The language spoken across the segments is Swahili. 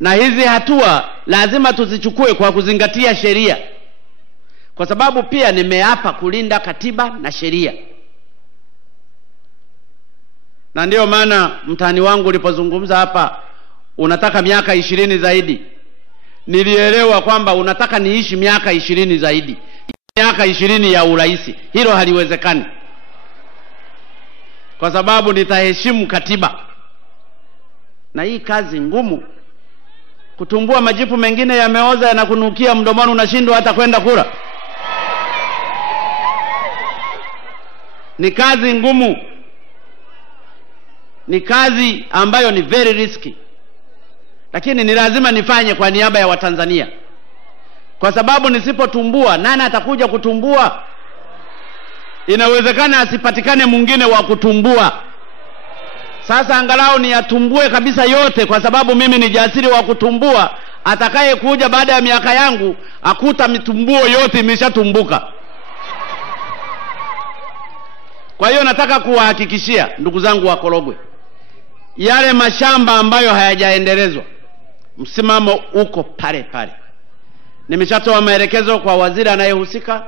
Na hizi hatua lazima tuzichukue kwa kuzingatia sheria, kwa sababu pia nimeapa kulinda katiba na sheria. Na ndio maana mtani wangu ulipozungumza hapa unataka miaka 20 zaidi, nilielewa kwamba unataka niishi miaka 20 zaidi, miaka 20 ya urais. Hilo haliwezekani, kwa sababu nitaheshimu katiba. Na hii kazi ngumu, kutumbua majipu mengine yameoza na kunukia mdomoni, unashindwa hata kwenda kula. Ni kazi ngumu, ni kazi ambayo ni very risky, lakini ni lazima nifanye kwa niaba ya Watanzania, kwa sababu nisipotumbua, nani atakuja kutumbua? Inawezekana asipatikane mwingine wa kutumbua. Sasa angalau ni yatumbue kabisa yote, kwa sababu mimi ni jasiri wa kutumbua. Atakaye kuja baada ya miaka yangu akuta mitumbuo yote imeshatumbuka. Kwa hiyo nataka kuwahakikishia ndugu zangu wa Korogwe, yale mashamba ambayo hayajaendelezwa, msimamo uko pale pale. Nimeshatoa maelekezo kwa waziri anayehusika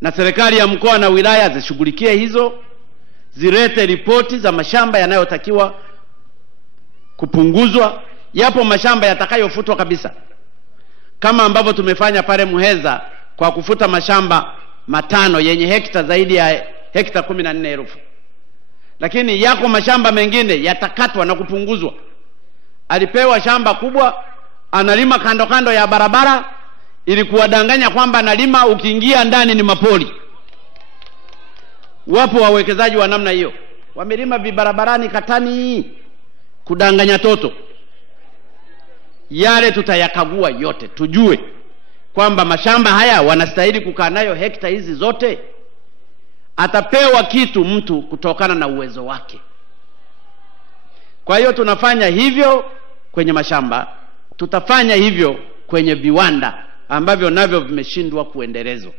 na serikali ya mkoa na wilaya zishughulikie hizo, zilete ripoti za mashamba yanayotakiwa kupunguzwa. Yapo mashamba yatakayofutwa kabisa, kama ambavyo tumefanya pale Muheza kwa kufuta mashamba 5 yenye hekta zaidi ya hekta 14,000. Lakini yako mashamba mengine yatakatwa na kupunguzwa. Alipewa shamba kubwa, analima kando kando ya barabara ili kuwadanganya kwamba analima, ukiingia ndani ni mapori. Wapo wawekezaji wa namna hiyo, wamelima vibarabarani katani kudanganya toto. Yale tutayakagua yote, tujue kwamba mashamba haya wanastahili kukaa nayo hekta hizi zote. Atapewa kitu mtu kutokana na uwezo wake. Kwa hiyo tunafanya hivyo kwenye mashamba, tutafanya hivyo kwenye viwanda ambavyo navyo vimeshindwa kuendelezwa.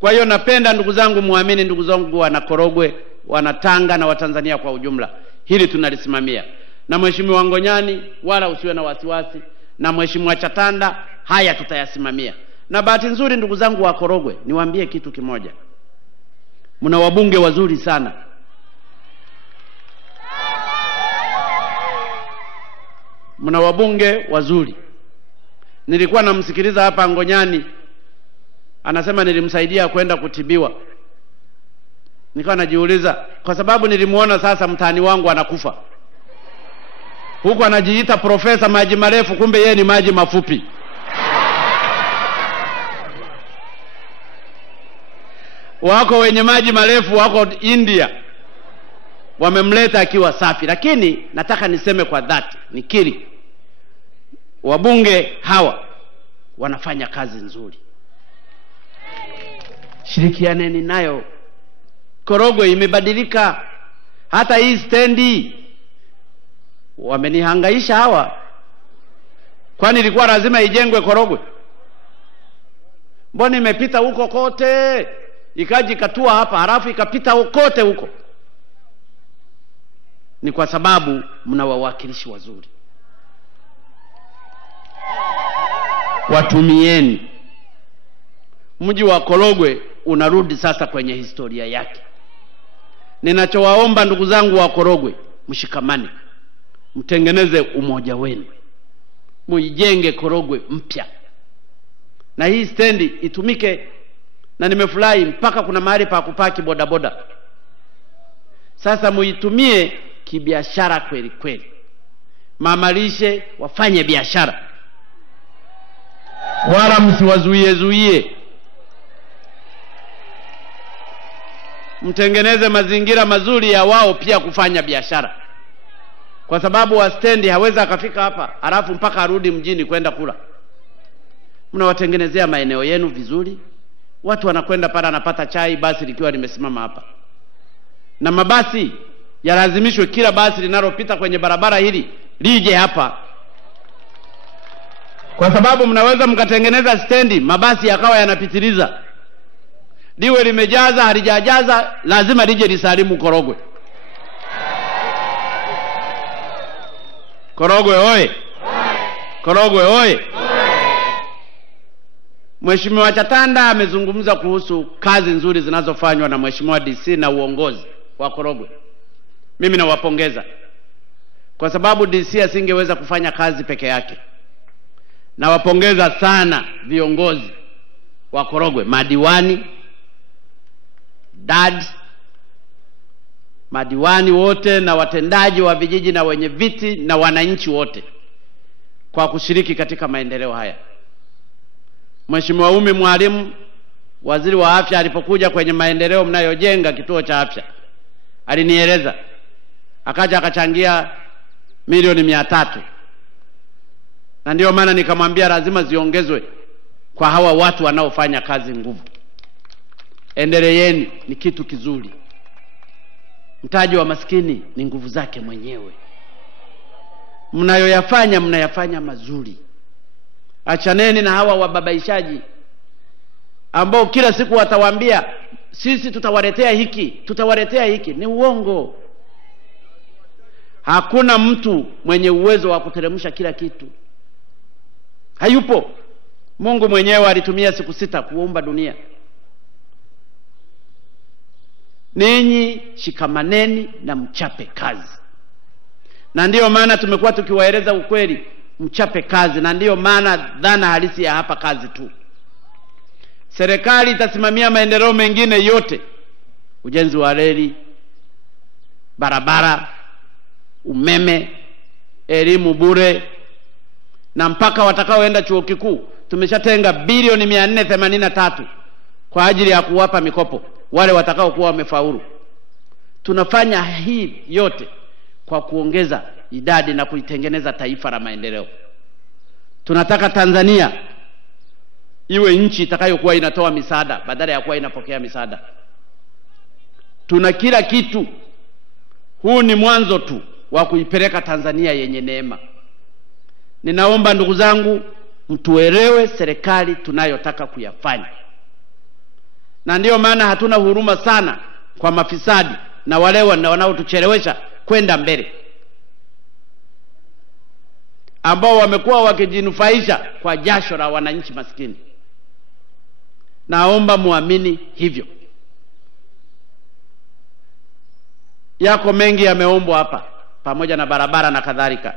Kwa hiyo napenda ndugu zangu muamini, ndugu zangu wana Korogwe, wana Tanga na Watanzania kwa ujumla, hili tunalisimamia. Na Mheshimiwa Ngonyani wala usiwe na wasiwasi, na Mheshimiwa Chatanda, haya tutayasimamia. Na bahati nzuri ndugu zangu wa Korogwe, niwaambie kitu kimoja. Mna wabunge wazuri sana. Mna wabunge wazuri. Nilikuwa namsikiliza hapa Ngonyani anasema nilimsaidia kwenda kutibiwa. Nikawa najiuliza, kwa sababu nilimuona sasa mtani wangu anakufa. Huko anajiita profesa maji marefu, kumbe yeye ni maji mafupi. Wako wenye maji marefu wako India, wamemleta akiwa safi. Lakini nataka niseme kwa dhati, nikiri, wabunge hawa wanafanya kazi nzuri. Shirikianeni nayo. Korogwe imebadilika. Hata hii stendi wamenihangaisha hawa. Kwani ilikuwa lazima ijengwe Korogwe? Mbona imepita huko kote, ikaji katua hapa, halafu ikapita kote huko? Ni kwa sababu mna wawakilishi wazuri. Watumieni. Mji wa Korogwe unarudi sasa kwenye historia yake. Ninachowaomba ndugu zangu wa Korogwe, mshikamane, mtengeneze umoja wenu, muijenge Korogwe mpya. Na hii stendi itumike. Na nimefurahi mpaka kuna mahali pa kupaki bodaboda. Sasa muitumie kibiashara kweli kweli. Mamalishe wafanye biashara, wala msiwazuie. Mtengeneze mazingira mazuri ya wao pia kufanya biashara. Kwa sababu wa stendi haweza akafika hapa halafu mpaka arudi mjini kwenda kula. Mnawatengenezea maeneo yenu vizuri. Watu wanakwenda pale, anapata chai, basi likiwa limesimama hapa. Na mabasi yalazimishwe, kila basi linalopita kwenye barabara hili lije hapa. Kwa sababu mnaweza mkatengeneza stendi, mabasi yakawa yanapitiliza. Liwe limejaza halijajaza, lazima lije lisalimu Korogwe. Korogwe oye! Korogwe oye! Mheshimiwa Chatanda amezungumza kuhusu kazi nzuri zinazofanywa na Mheshimiwa DC na uongozi wa Korogwe. Mimi nawapongeza kwa sababu DC asingeweza kufanya kazi peke yake. Nawapongeza sana viongozi wa Korogwe, madiwani, madiwani wote na watendaji wa vijiji na wenye viti na wananchi wote kwa kushiriki katika maendeleo haya. Mheshimiwa Umi Mwalimu, waziri wa afya, alipokuja kwenye maendeleo mnayojenga kituo cha afya, alinieleza, akaja akachangia milioni 300. Na ndio maana nikamwambia lazima ziongezwe kwa hawa watu wanaofanya kazi nguvu. Endeleeni, ni kitu kizuri. Mtaji wa maskini ni nguvu zake mwenyewe. Mnayafanya mazuri. Achaneni na hawa wababaishaji ambao kila siku watawaambia sisi tutawaletea hiki. Ni uongo. Hakuna mtu mwenye uwezo wa kuteremsha kila kitu. Hayupo. Mungu mwenyewe alitumia siku 6 kuumba dunia. Ninyi shikamaneni na mchape kazi. Na ndiyo maana tumekuwa tukiwaeleza ukweli, mchape kazi, na ndiyo maana dhana halisi ya hapa kazi tu. Serikali itasimamia maendeleo mengine yote. Ujenzi wa reli, barabara, umeme, elimu bure, na mpaka watakaoenda chuo kikuu tumeshatenga bilioni 483 kwa ajili ya kuwapa mikopo wale watakao kuwa wamefaulu. Tunafanya hii yote kwa kuongeza idadi na kuitengeneza taifa la maendeleo. Tunataka Tanzania iwe nchi itakayokuwa inatoa misaada badala ya kuwa inapokea misaada. Tuna kila kitu. Huu ni mwanzo tu wa kuipeleka Tanzania yenye neema. Ninaomba ndugu zangu, mtuelewe serikali tunayotaka kuyafanya. Na ndiyo maana hatuna huruma sana kwa mafisadi na wale wanaotuchelewesha kwenda mbele, ambao wamekuwa wakijinufaisha kwa jasho la wananchi maskini. Naomba muamini hivyo. Yako mengi yameombwa hapa, pamoja na barabara na kadhalika.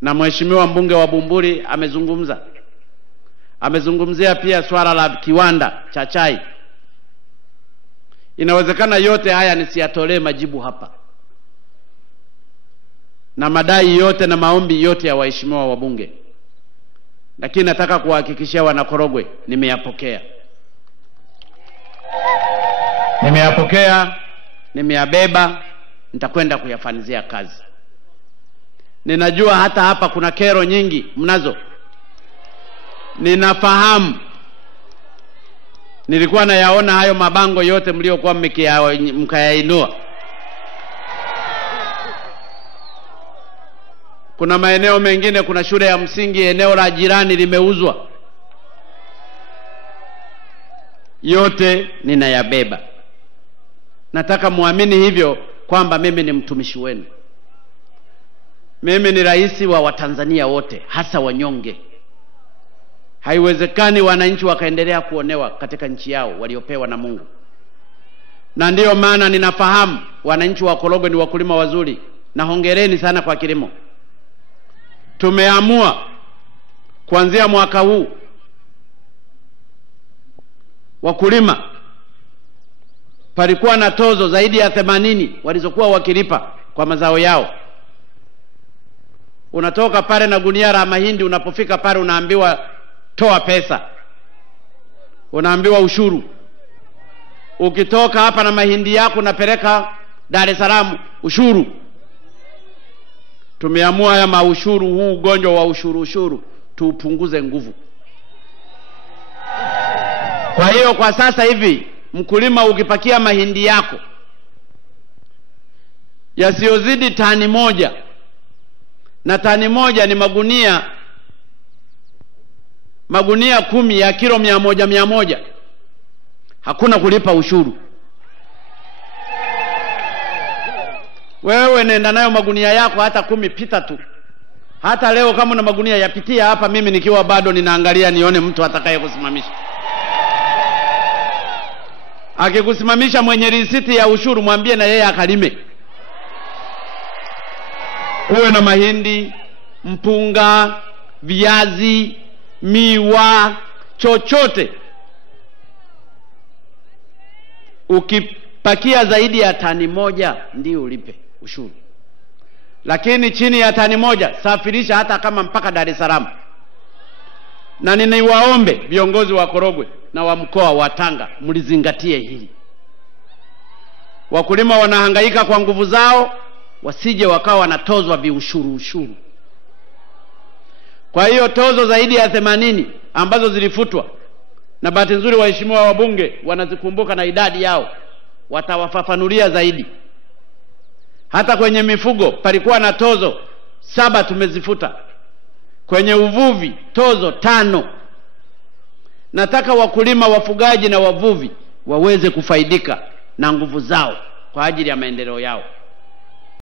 Na Mheshimiwa mbunge wa Bumbuli amezungumzia pia swala la kiwanda cha chai. Inawezekana yote haya nisiyatolee majibu hapa, na madai yote na maombi yote ya waheshimiwa wabunge, lakini nataka kuhakikishia wana Korogwe nimeyapokea, nimeyabeba, nitakwenda kuyafanyia kazi. Ninajua hata hapa kuna kero nyingi mnazo. Ninafahamu. Nilikuwa nayaona hayo mabango yote mliokuwa mkayainua. Kuna maeneo mengine, kuna shule ya msingi eneo la jirani limeuzwa. Yote ninayabeba. Nataka muamini hivyo kwamba mimi ni mtumishi wenu. Mimi ni rais wa Watanzania wote, hasa wanyonge. Haiwezekani wananchi wakaendelea kuonewa katika nchi yao waliopewa na Mungu. Na ndiyo maana ninafahamu wananchi wa Korogwe ni wakulima wazuri, na hongereni sana kwa kilimo. Tumeamua kuanzia mwaka huu wakulima, palikuwa na tozo zaidi ya 80 walizokuwa wakilipa kwa mazao yao. Unatoka pale na gunia la mahindi, unapofika pale unaambiwa toa pesa, unaambiwa ushuru. Ukitoka hapa na mahindi yako unapeleka Dar es Salaam, ushuru. Tumeamua haya maushuru, huu ugonjwa wa ushuru tuupunguze nguvu. Kwa hiyo kwa sasa hivi mkulima ukipakia mahindi yako yasiyozidi tani 1, na tani 1 ni magunia 10 ya kilo 100, hakuna kulipa ushuru. Wewe nenda nayo magunia yako hata 10, pita tu. Hata leo kama na magunia yapitia hapa, mimi nikiwa bado ninaangalia nione mtu atakaye kusimamisha. Akikusimamisha mwenye risiti ya ushuru, mwambie na yeye akalime. Uwe na mahindi, mpunga, viazi, miwa, chochote. Ukipakia zaidi ya tani 1 ndio ulipe ushuru. Lakini chini ya tani 1 safirisha hata kama mpaka Dar es Salaam. Na niniwaombe viongozi wa Korogwe na wa mkoa wa Tanga, mlizingatie hili. Wakulima wanahangaika kwa nguvu zao, wasije wakawa wanatozwa ushuru. Kwa hiyo tozo zaidi ya 80 ambazo zilifutwa, na bahati nzuri waheshimiwa wabunge wanazikumbuka na idadi yao, watawafafanulia zaidi. Hata kwenye mifugo palikuwa na tozo 7 tumezifuta. Kwenye uvuvi tozo 5. Nataka wakulima, wafugaji na wavuvi waweze kufaidika na nguvu zao kwa ajili ya maendeleo yao.